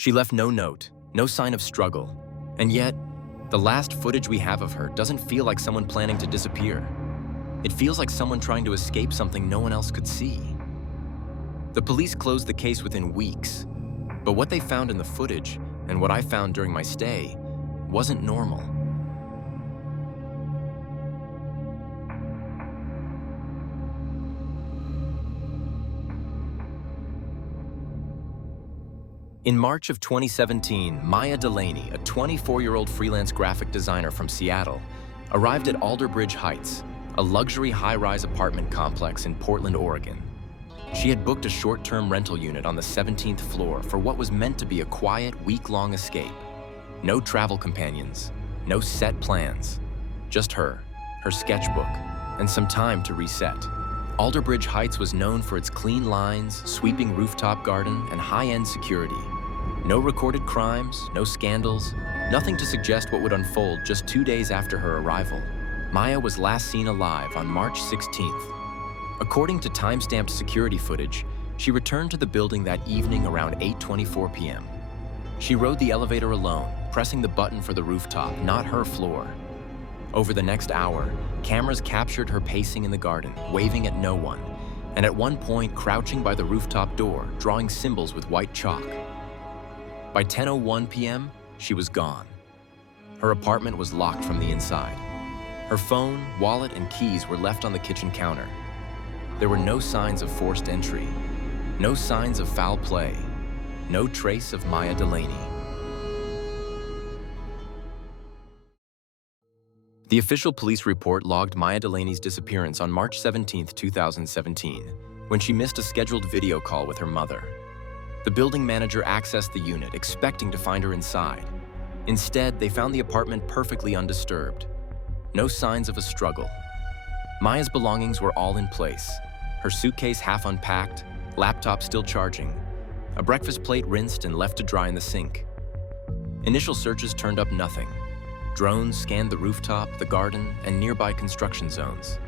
She left no note, no sign of struggle, and yet, the last footage we have of her doesn't feel like someone planning to disappear. It feels like someone trying to escape something no one else could see. The police closed the case within weeks, but what they found in the footage, and what I found during my stay, wasn't normal. In March of 2017, Maya Delaney, a 24-year-old freelance graphic designer from Seattle, arrived at Alderbridge Heights, a luxury high-rise apartment complex in Portland, Oregon. She had booked a short-term rental unit on the 17th floor for what was meant to be a quiet, week-long escape. No travel companions, no set plans, just her sketchbook, and some time to reset. Alderbridge Heights was known for its clean lines, sweeping rooftop garden, and high-end security. No recorded crimes, no scandals, nothing to suggest what would unfold just 2 days after her arrival. Maya was last seen alive on March 16th. According to time-stamped security footage, she returned to the building that evening around 8:24 p.m. She rode the elevator alone, pressing the button for the rooftop, not her floor. Over the next hour, cameras captured her pacing in the garden, waving at no one, and at one point crouching by the rooftop door, drawing symbols with white chalk. By 10:01 p.m., she was gone. Her apartment was locked from the inside. Her phone, wallet, and keys were left on the kitchen counter. There were no signs of forced entry, no signs of foul play, no trace of Maya Delaney. The official police report logged Maya Delaney's disappearance on March 17, 2017, when she missed a scheduled video call with her mother. The building manager accessed the unit, expecting to find her inside. Instead, they found the apartment perfectly undisturbed. No signs of a struggle. Maya's belongings were all in place. Her suitcase half unpacked, laptop still charging, a breakfast plate rinsed and left to dry in the sink. Initial searches turned up nothing. Drones scanned the rooftop, the garden, and nearby construction zones.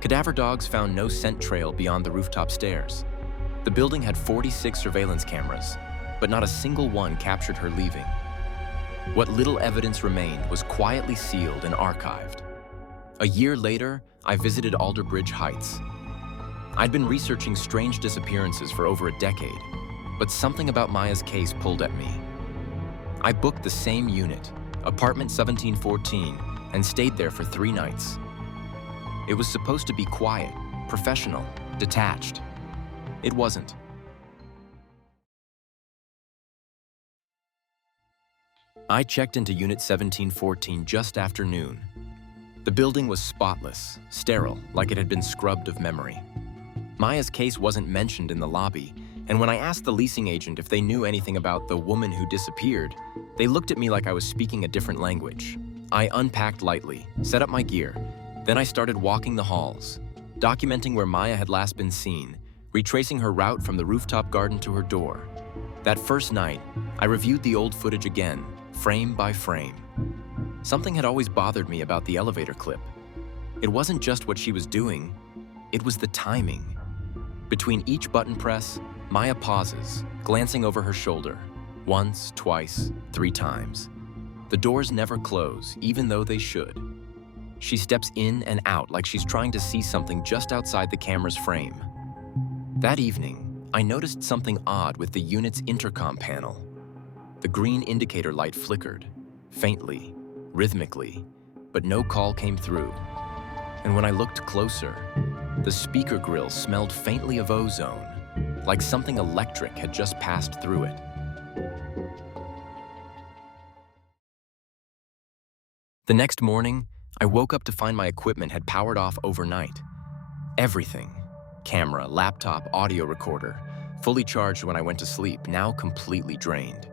Cadaver dogs found no scent trail beyond the rooftop stairs. The building had 46 surveillance cameras, but not a single one captured her leaving. What little evidence remained was quietly sealed and archived. A year later, I visited Alderbridge Heights. I'd been researching strange disappearances for over a decade, but something about Maya's case pulled at me. I booked the same unit, apartment 1714, and stayed there for 3 nights. It was supposed to be quiet, professional, detached. It wasn't. I checked into Unit 1714 just after noon. The building was spotless, sterile, like it had been scrubbed of memory. Maya's case wasn't mentioned in the lobby, and when I asked the leasing agent if they knew anything about the woman who disappeared, they looked at me like I was speaking a different language. I unpacked lightly, set up my gear, then I started walking the halls, documenting where Maya had last been seen, retracing her route from the rooftop garden to her door. That first night, I reviewed the old footage again, frame by frame. Something had always bothered me about the elevator clip. It wasn't just what she was doing, it was the timing. Between each button press, Maya pauses, glancing over her shoulder. Once, twice, 3 times. The doors never close, even though they should. She steps in and out like she's trying to see something just outside the camera's frame. That evening, I noticed something odd with the unit's intercom panel. The green indicator light flickered, faintly, rhythmically, but no call came through. And when I looked closer, the speaker grill smelled faintly of ozone, like something electric had just passed through it. The next morning, I woke up to find my equipment had powered off overnight. Everything, camera, laptop, audio recorder, fully charged when I went to sleep, now completely drained.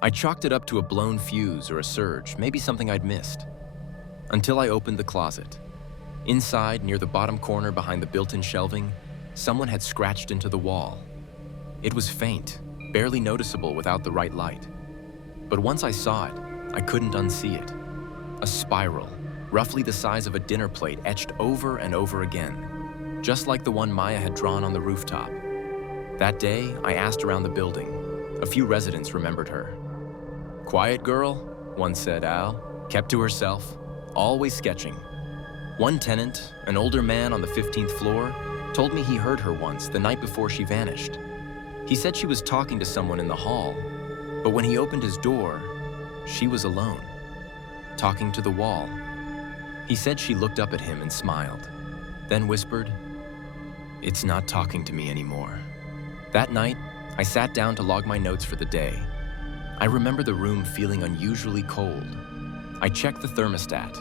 I chalked it up to a blown fuse or a surge, maybe something I'd missed. Until I opened the closet. Inside, near the bottom corner behind the built-in shelving, someone had scratched into the wall. It was faint, barely noticeable without the right light. But once I saw it, I couldn't unsee it. A spiral, roughly the size of a dinner plate, etched over and over again, just like the one Maya had drawn on the rooftop. That day, I asked around the building. A few residents remembered her. "Quiet girl," one said Al, kept to herself, always sketching. One tenant, an older man on the 15th floor, told me he heard her once the night before she vanished. He said she was talking to someone in the hall, but when he opened his door, she was alone, talking to the wall. He said she looked up at him and smiled, then whispered, "It's not talking to me anymore." That night, I sat down to log my notes for the day. I remember the room feeling unusually cold. I checked the thermostat.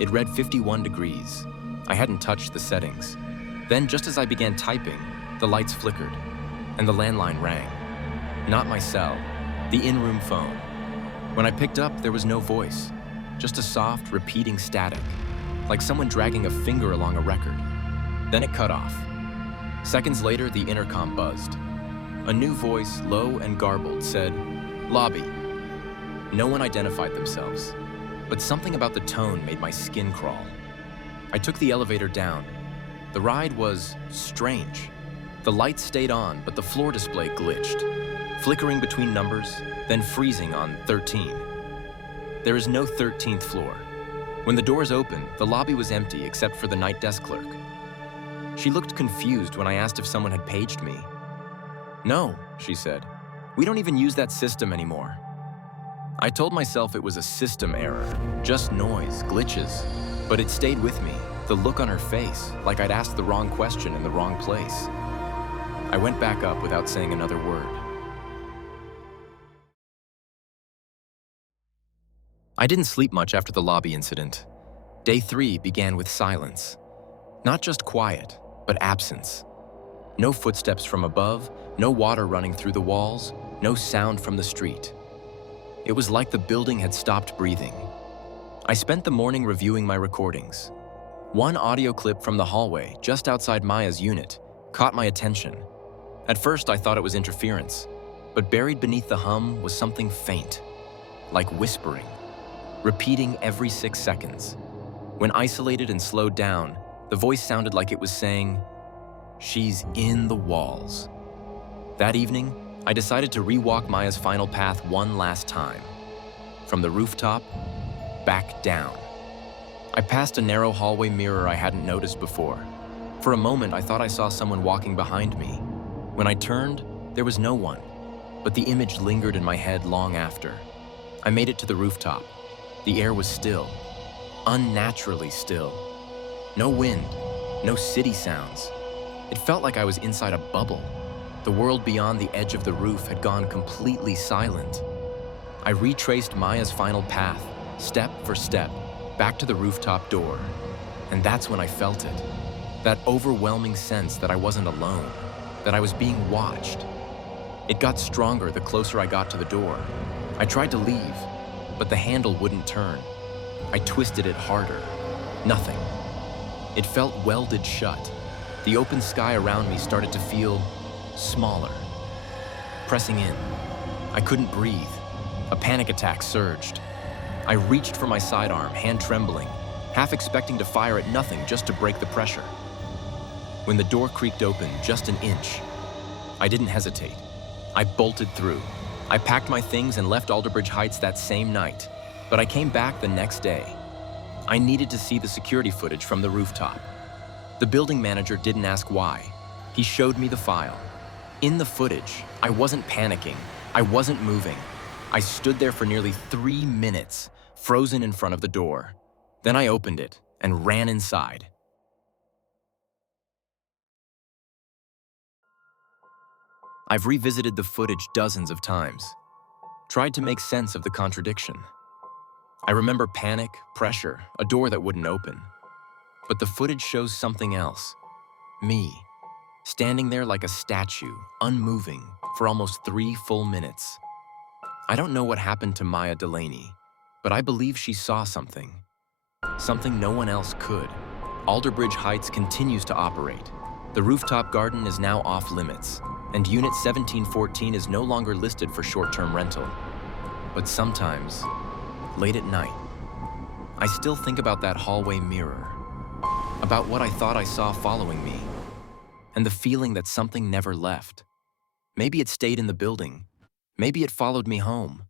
It read 51 degrees. I hadn't touched the settings. Then, just as I began typing, the lights flickered, and the landline rang. Not my cell, the in-room phone. When I picked up, there was no voice, just a soft, repeating static, like someone dragging a finger along a record. Then it cut off. Seconds later, the intercom buzzed. A new voice, low and garbled, said, "Lobby." No one identified themselves, but something about the tone made my skin crawl. I took the elevator down. The ride was strange. The lights stayed on, but the floor display glitched, flickering between numbers, then freezing on 13. There is no 13th floor. When the doors opened, the lobby was empty except for the night desk clerk. She looked confused when I asked if someone had paged me. "No," she said. "We don't even use that system anymore." I told myself it was a system error, just noise, glitches, but it stayed with me, the look on her face, like I'd asked the wrong question in the wrong place. I went back up without saying another word. I didn't sleep much after the lobby incident. Day 3 began with silence. Not just quiet, but absence. No footsteps from above, no water running through the walls, no sound from the street. It was like the building had stopped breathing. I spent the morning reviewing my recordings. One audio clip from the hallway, just outside Maya's unit, caught my attention. At first, I thought it was interference, but buried beneath the hum was something faint, like whispering, repeating every 6 seconds. When isolated and slowed down, the voice sounded like it was saying, "She's in the walls." That evening, I decided to rewalk Maya's final path one last time. From the rooftop, back down. I passed a narrow hallway mirror I hadn't noticed before. For a moment, I thought I saw someone walking behind me. When I turned, there was no one, but the image lingered in my head long after. I made it to the rooftop. The air was still, unnaturally still. No wind, no city sounds. It felt like I was inside a bubble. The world beyond the edge of the roof had gone completely silent. I retraced Maya's final path, step for step, back to the rooftop door. And that's when I felt it. That overwhelming sense that I wasn't alone, that I was being watched. It got stronger the closer I got to the door. I tried to leave, but the handle wouldn't turn. I twisted it harder. Nothing. It felt welded shut. The open sky around me started to feel smaller. Pressing in. I couldn't breathe. A panic attack surged. I reached for my sidearm, hand trembling, half expecting to fire at nothing just to break the pressure. When the door creaked open just an inch, I didn't hesitate. I bolted through. I packed my things and left Alderbridge Heights that same night, but I came back the next day. I needed to see the security footage from the rooftop. The building manager didn't ask why. He showed me the file. In the footage, I wasn't panicking. I wasn't moving. I stood there for nearly 3 minutes, frozen in front of the door. Then I opened it and ran inside. I've revisited the footage dozens of times, tried to make sense of the contradiction. I remember panic, pressure, a door that wouldn't open. But the footage shows something else. Me, standing there like a statue, unmoving, for almost 3 full minutes. I don't know what happened to Maya Delaney, but I believe she saw something. Something no one else could. Alderbridge Heights continues to operate. The rooftop garden is now off limits, and Unit 1714 is no longer listed for short-term rental. But sometimes, late at night, I still think about that hallway mirror, about what I thought I saw following me, and the feeling that something never left. Maybe it stayed in the building. Maybe it followed me home.